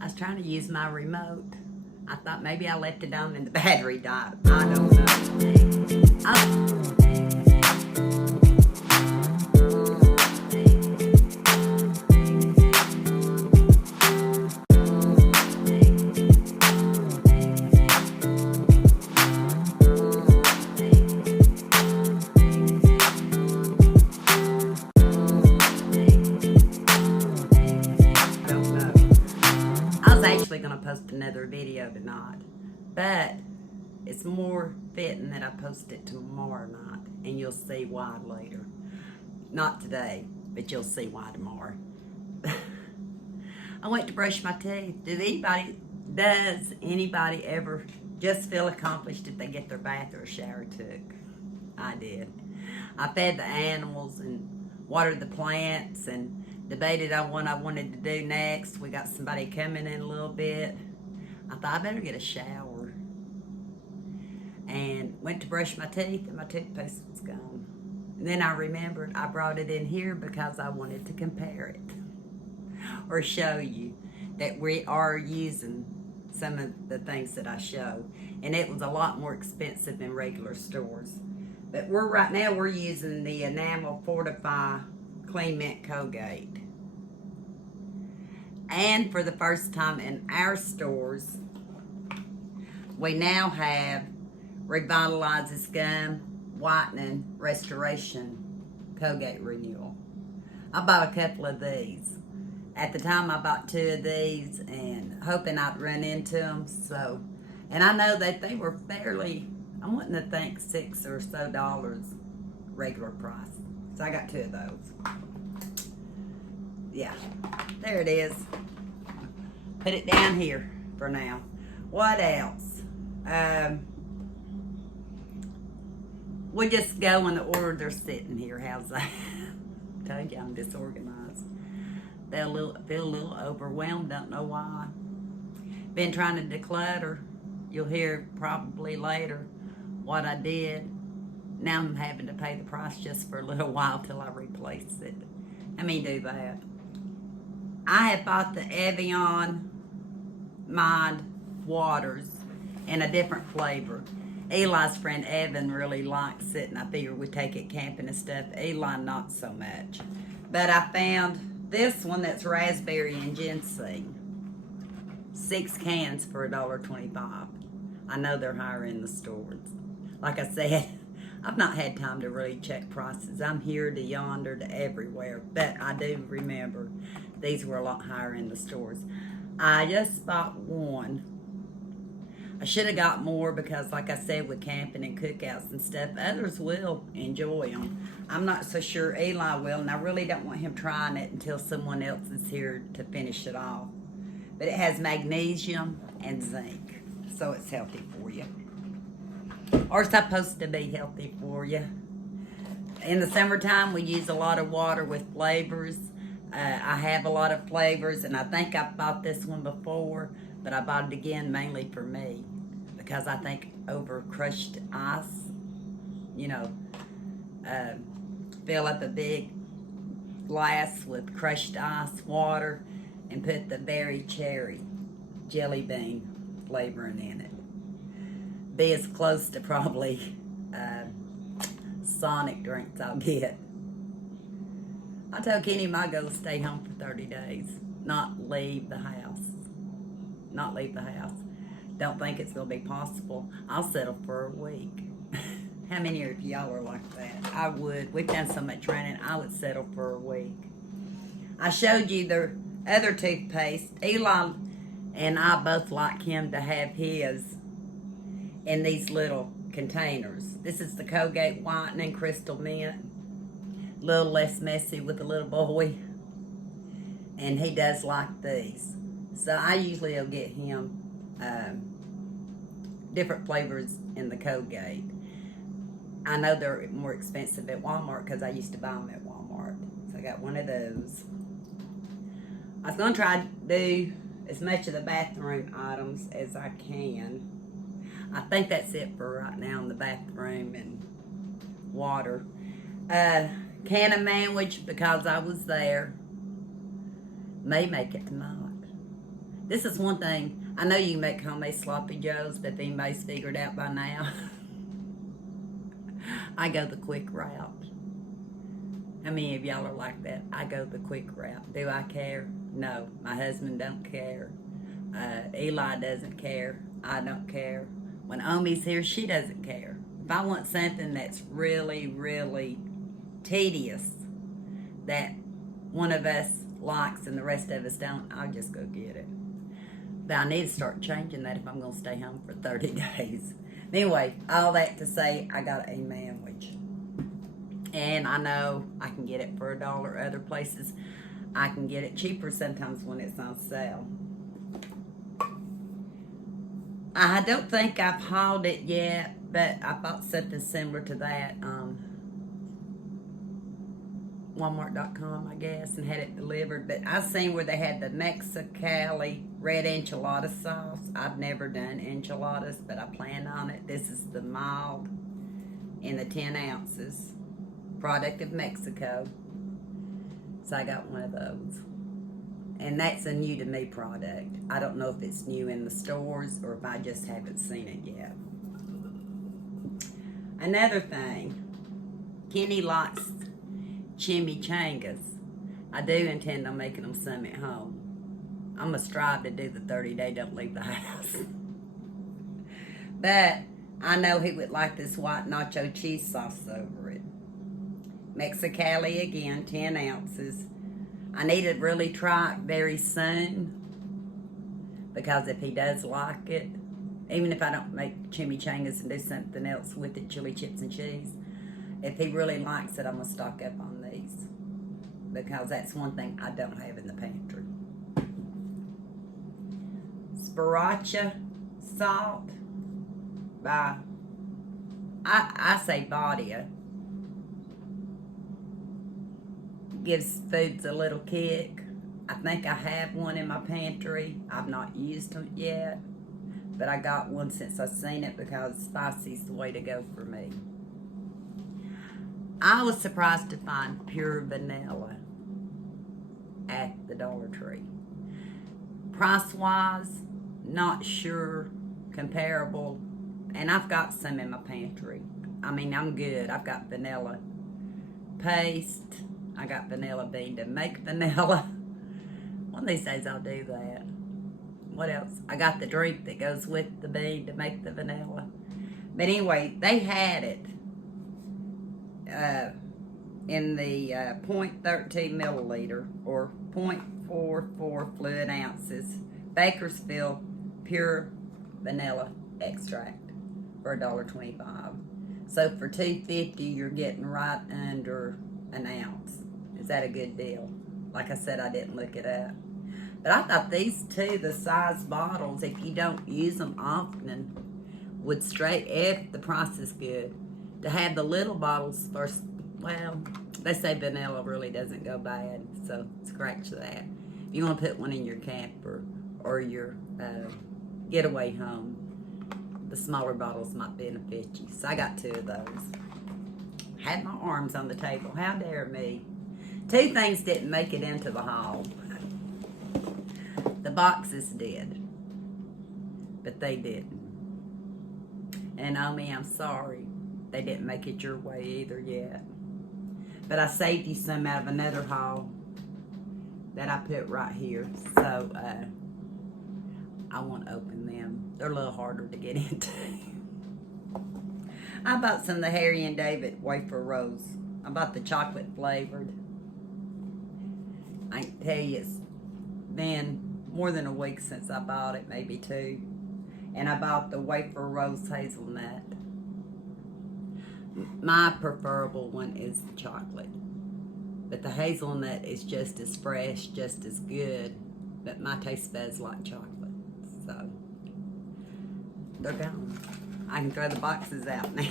I was trying to use my remote. I thought maybe I left it on and the battery died. I don't know. I was actually going to post another video tonight, but it's more fitting that I post it tomorrow night, and you'll see why later. Not today, but you'll see why tomorrow. I went to brush my teeth. Does anybody ever just feel accomplished if they get their bath or a shower took? I did. I fed the animals and watered the plants and debated on what I wanted to do next. We got somebody coming in a little bit. I thought I better get a shower. And went to brush my teeth and my toothpaste was gone. And then I remembered I brought it in here because I wanted to compare it. Or show you that we are using some of the things that I show. And it was a lot more expensive in regular stores. But right now we're using the Enamel Fortify Clean Mint Colgate. And for the first time in our stores, we now have Revitalizes Gum Whitening Restoration Colgate Renewal. I bought a couple of these. At the time I bought 2 of these and hoping I'd run into them. And I know that they were fairly, I wouldn't have think $6 or so regular price. So I got 2 of those. Yeah, there it is. Put it down here for now. What else? We'll just go in the order they're sitting here. How's that? Told you I'm disorganized. Feel a little overwhelmed, don't know why. Been trying to declutter. You'll hear probably later what I did. Now I'm having to pay the price just for a little while till I replace it. Let me do that. I have bought the Evian Mind Waters in a different flavor. Eli's friend Evan really likes it, and I figured we'd take it camping and stuff. Eli not so much. But I found this one that's raspberry and ginseng. 6 cans for $1.25. I know they're higher in the stores. Like I said, I've not had time to really check prices. I'm here to yonder to everywhere. But I do remember these were a lot higher in the stores. I just bought one. I should have got more because, like I said, with camping and cookouts and stuff, others will enjoy them. I'm not so sure Eli will, and I really don't want him trying it until someone else is here to finish it off. But it has magnesium and zinc, so it's healthy for you. Or supposed to be healthy for you. In the summertime, we use a lot of water with flavors. I have a lot of flavors, and I think I've bought this one before, but I bought it again mainly for me because I think over crushed ice, fill up a big glass with crushed ice water and put the berry cherry jelly bean flavoring in it. Be as close to probably Sonic drinks I'll get. I told Kenny my goal is stay home for 30 days, not leave the house. Not leave the house. Don't think it's going to be possible. I'll settle for a week. How many of y'all are like that? I would. We've done so much running, I would settle for a week. I showed you the other toothpaste. Eli and I both like him to have his in these little containers. This is the Colgate Whitening Crystal Mint. A little less messy with the little boy. And he does like these. So I usually will get him different flavors in the Colgate. I know they're more expensive at Walmart because I used to buy them at Walmart. So I got one of those. I was going to try to do as much of the bathroom items as I can. I think that's it for right now in the bathroom and water. Can of manwich because I was there. May make it tonight. This is one thing. I know you can make homemade sloppy joes, but if anybody's figured out by now, I go the quick route. How many of y'all are like that? I go the quick route. Do I care? No. My husband don't care. Eli doesn't care. I don't care. When Omi's here, she doesn't care. If I want something that's really, really tedious, that one of us likes and the rest of us don't, I'll just go get it. But I need to start changing that if I'm going to stay home for 30 days. Anyway, all that to say, I got a sandwich. And I know I can get it for $1 other places. I can get it cheaper sometimes when it's on sale. I don't think I've hauled it yet, but I bought something similar to that. Walmart.com, I guess, and had it delivered. But I seen where they had the Mexicali red enchilada sauce. I've never done enchiladas, but I plan on it. This is the mild in the 10 ounces. Product of Mexico. So I got one of those. And that's a new to me product. I don't know if it's new in the stores or if I just haven't seen it yet. Another thing, Kenny likes chimichangas. I do intend on making them some at home. I'm going to strive to do the 30-day don't leave the house. But I know he would like this white nacho cheese sauce over it. Mexicali again, 10 ounces. I need to really try it very soon, because if he does like it, even if I don't make chimichangas and do something else with it, chili chips and cheese, if he really likes it, I'm going to stock up on these, because that's one thing I don't have in the pantry. Sriracha salt by, I say Badia. Gives foods a little kick. I think I have one in my pantry. I've not used it yet, but I got one since I've seen it, because spicy's the way to go for me. I was surprised to find pure vanilla at the Dollar Tree. Price-wise, not sure, comparable, and I've got some in my pantry. I mean, I'm good. I've got vanilla paste. I got vanilla bean to make vanilla. One of these days I'll do that. What else? I got the drink that goes with the bean to make the vanilla. But anyway, they had it in the 0.13 milliliter or 0.44 fluid ounces Bakersfield pure vanilla extract for $1.25. So for $2.50 you're getting right under an ounce. Is that a good deal? Like I said, I didn't look it up. But I thought these two, the size bottles, if you don't use them often, would if the price is good, to have the little bottles first. Well, they say vanilla really doesn't go bad, so scratch that. If you want to put one in your camper or your getaway home, the smaller bottles might benefit you. So I got 2 of those. Had my arms on the table. How dare me? 2 things didn't make it into the haul. The boxes did, but they didn't. And Omi, I'm sorry, they didn't make it your way either yet. But I saved you some out of another haul that I put right here. So I won't open them. They're a little harder to get into. I bought some of the Harry and David wafer rolls. I bought the chocolate flavored. I can tell you, it's been more than a week since I bought it, maybe 2. And I bought the wafer rose hazelnut. My preferable one is the chocolate. But the hazelnut is just as fresh, just as good. But my taste buds like chocolate. So, they're gone. I can throw the boxes out now.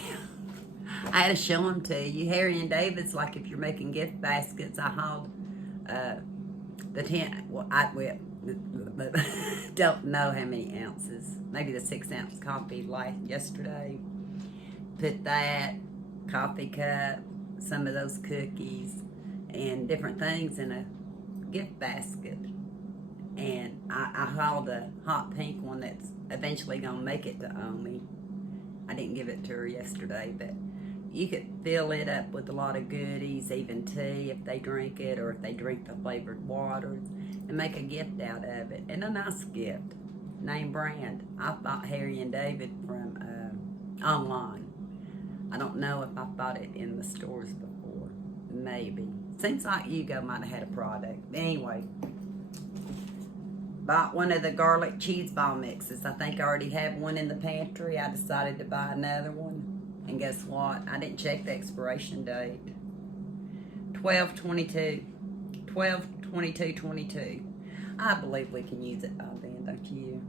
I had to show them to you. Harry and David's, like if you're making gift baskets, I hauled the 10, well, I don't know how many ounces. Maybe the 6-ounce coffee like yesterday. Put that, coffee cup, some of those cookies, and different things in a gift basket. And I hauled a hot pink one that's eventually gonna make it to Omi. I didn't give it to her yesterday, but you could fill it up with a lot of goodies, even tea if they drink it, or if they drink the flavored waters, and make a gift out of it. And a nice gift. Name brand. I bought Harry and David from online. I don't know if I bought it in the stores before. Maybe. Seems like Hugo might have had a product. Anyway. Bought one of the garlic cheese ball mixes. I think I already have one in the pantry. I decided to buy another one. And guess what? I didn't check the expiration date. 12/22. 12/22/22. I believe we can use it by then, don't you?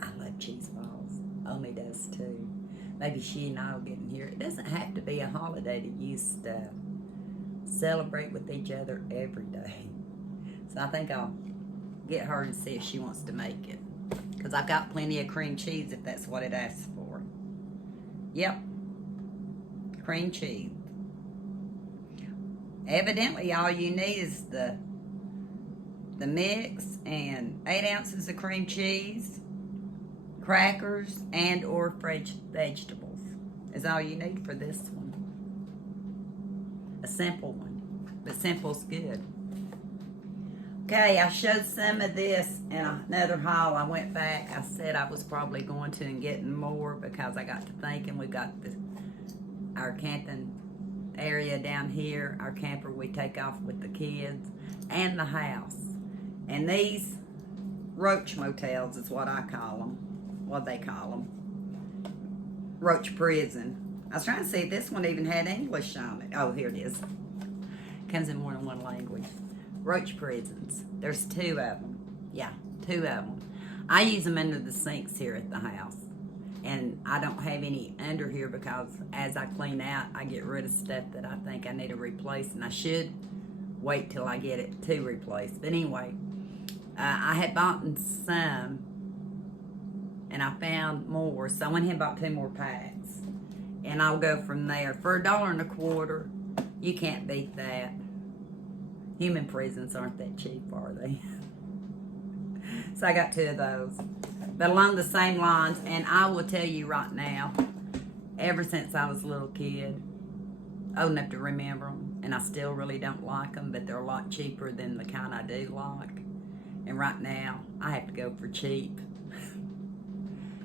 I love cheese balls. Omi does too. Maybe she and I will get in here. It doesn't have to be a holiday to use stuff. Celebrate with each other every day. So I think I'll get her and see if she wants to make it. Because I've got plenty of cream cheese if that's what it asks for. Yep. Cream cheese. Evidently all you need is the mix and 8 ounces of cream cheese, crackers, and or fresh vegetables is all you need for this one. A simple one, but simple's good. Okay, I showed some of this in another haul. I went back. I said I was probably going to and getting more because I got to thinking we got our camping area down here, our camper we take off with the kids, and the house. And these roach motels is what I call them. What they call them. Roach prison. I was trying to see if this one even had English on it. Oh, here it is. Comes in more than one language. Roach prisons. There's 2 of them. Yeah, 2 of them. I use them under the sinks here at the house. And I don't have any under here because as I clean out, I get rid of stuff that I think I need to replace. And I should wait till I get it to replace. But anyway, I had bought some. And I found more. So I went ahead and bought 2 more packs. And I'll go from there. For $1.25, you can't beat that. Human prisons aren't that cheap, are they? So I got 2 of those. But along the same lines, and I will tell you right now, ever since I was a little kid, old enough to remember them, and I still really don't like them, but they're a lot cheaper than the kind I do like. And right now, I have to go for cheap.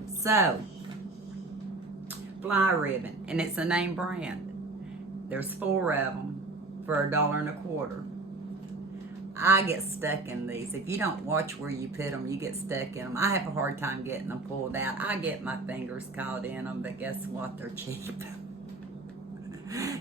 So, fly ribbon, and it's a name brand. There's 4 of them for $1.25. I get stuck in these. If you don't watch where you put them, you get stuck in them. I have a hard time getting them pulled out. I get my fingers caught in them, but guess what? They're cheap.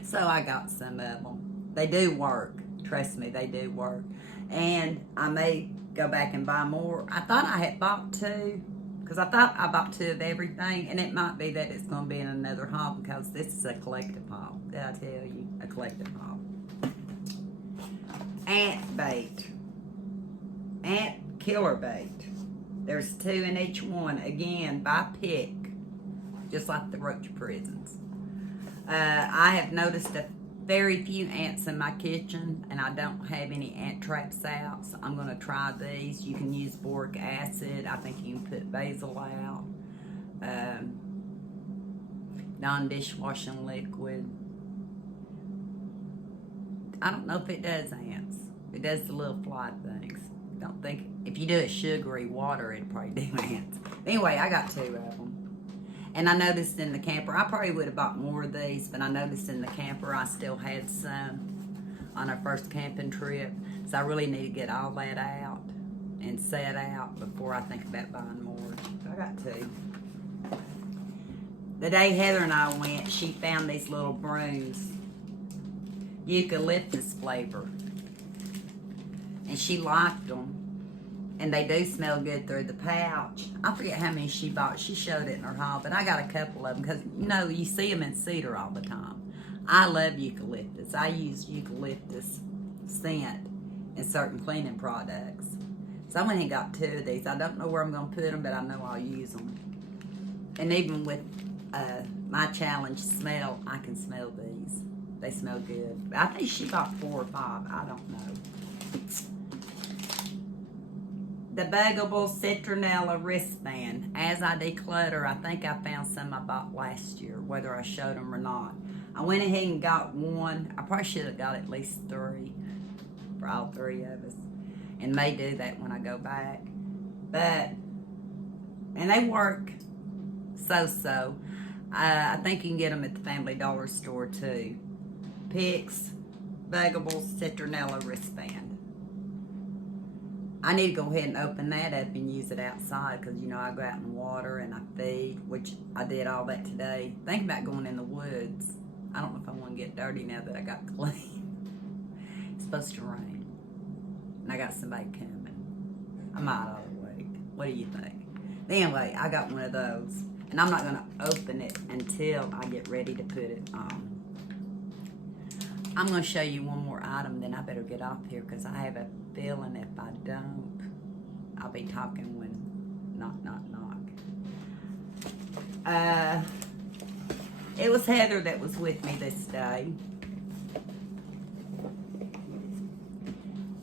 So I got some of them. They do work. Trust me, they do work. And I may go back and buy more. I thought I had bought 2. Because I thought I bought 2 of everything, and it might be that it's going to be in another haul because this is a collective haul. Did I tell you? A collective haul. Ant bait. Ant killer bait. There's 2 in each one. Again, by pick. Just like the roach prisons. I have noticed a very few ants in my kitchen, and I don't have any ant traps out, so I'm going to try these. You can use boric acid. I think you can put basil out. Non-dishwashing liquid. I don't know if it does ants. It does the little fly things. Don't think, if you do it sugary water, it'll probably do ants. Anyway, I got 2 of them. And I noticed in the camper, I probably would have bought more of these, but I noticed in the camper I still had some on our first camping trip. So I really need to get all that out and set out before I think about buying more. So I got 2. The day Heather and I went, she found these little brooms, eucalyptus flavor. And she liked them. And they do smell good through the pouch. I forget how many she bought. She showed it in her haul, but I got a couple of them because, you know, you see them in cedar all the time. I love eucalyptus. I use eucalyptus scent in certain cleaning products. So I went and got 2 of these. I don't know where I'm going to put them, but I know I'll use them. And even with my challenge smell, I can smell these. They smell good. I think she bought 4 or 5. I don't know. the Buggable Citronella wristband. As I declutter, I think I found some I bought last year, whether I showed them or not. I went ahead and got one. I probably should have got at least 3 for all 3 of us. And may do that when I go back. And they work so-so. I think you can get them at the Family Dollar store too. Picks, Buggable Citronella wristband. I need to go ahead and open that up and use it outside because, you know, I go out in the water and I feed, which I did all that today. Think about going in the woods. I don't know if I want to get dirty now that I got clean. It's supposed to rain. And I got somebody coming. I'm out all the way. What do you think? Anyway, I got one of those. And I'm not going to open it until I get ready to put it on. I'm going to show you one more item, then I better get off here because I have a feeling if I don't, I'll be talking when knock. It was Heather that was with me this day.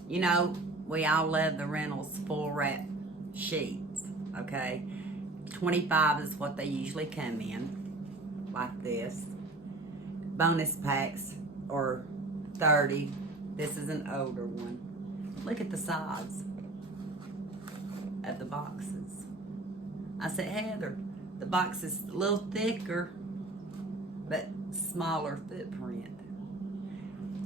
You know, we all love the Reynolds full wrap sheets, okay? 25 is what they usually come in, like this. Bonus packs or 30. This is an older one. Look at the size of the boxes. I said, Heather, the box is a little thicker, but smaller footprint.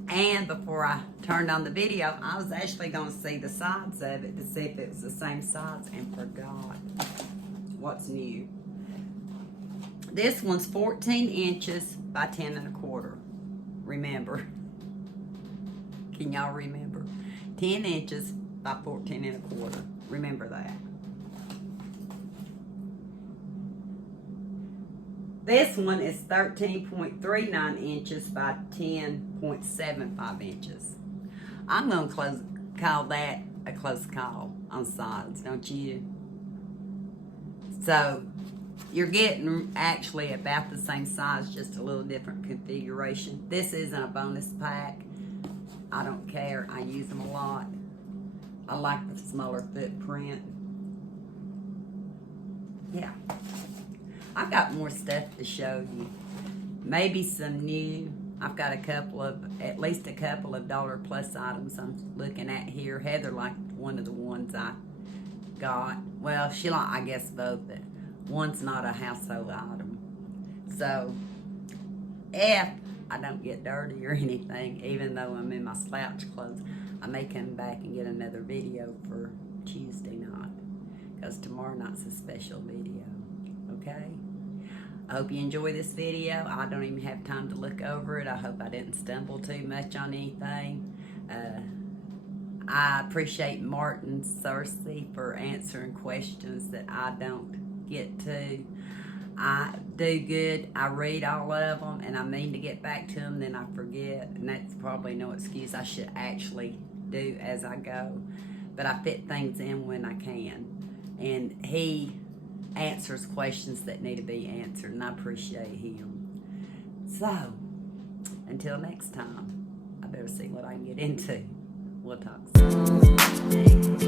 And before I turned on the video, I was actually going to see the sides of it to see if it was the same size and forgot. What's new? This one's 14 inches by 10 1/4. Remember. Can y'all remember? 10 inches by 14 1/4. Remember that. This one is 13.39 inches by 10.75 inches. I'm going to call that a close call on sides, don't you? So, you're getting actually about the same size, just a little different configuration. This isn't a bonus pack. I don't care. I use them a lot. I like the smaller footprint. Yeah. I've got more stuff to show you. Maybe some new. I've got at least a couple of dollar plus items I'm looking at here. Heather liked one of the ones I got. Well, she liked, I guess, both, but one's not a household item. So, if I don't get dirty or anything, even though I'm in my slouch clothes, I may come back and get another video for Tuesday night, because tomorrow night's a special video, okay? I hope you enjoy this video. I don't even have time to look over it. I hope I didn't stumble too much on anything. I appreciate Martin Cersei for answering questions that I don't get to. I do good. I read all of them, and I mean to get back to them, then I forget, and that's probably no excuse. I should actually do as I go, but I fit things in when I can, and he answers questions that need to be answered, and I appreciate him. So, until next time, I better see what I can get into. We'll talk soon.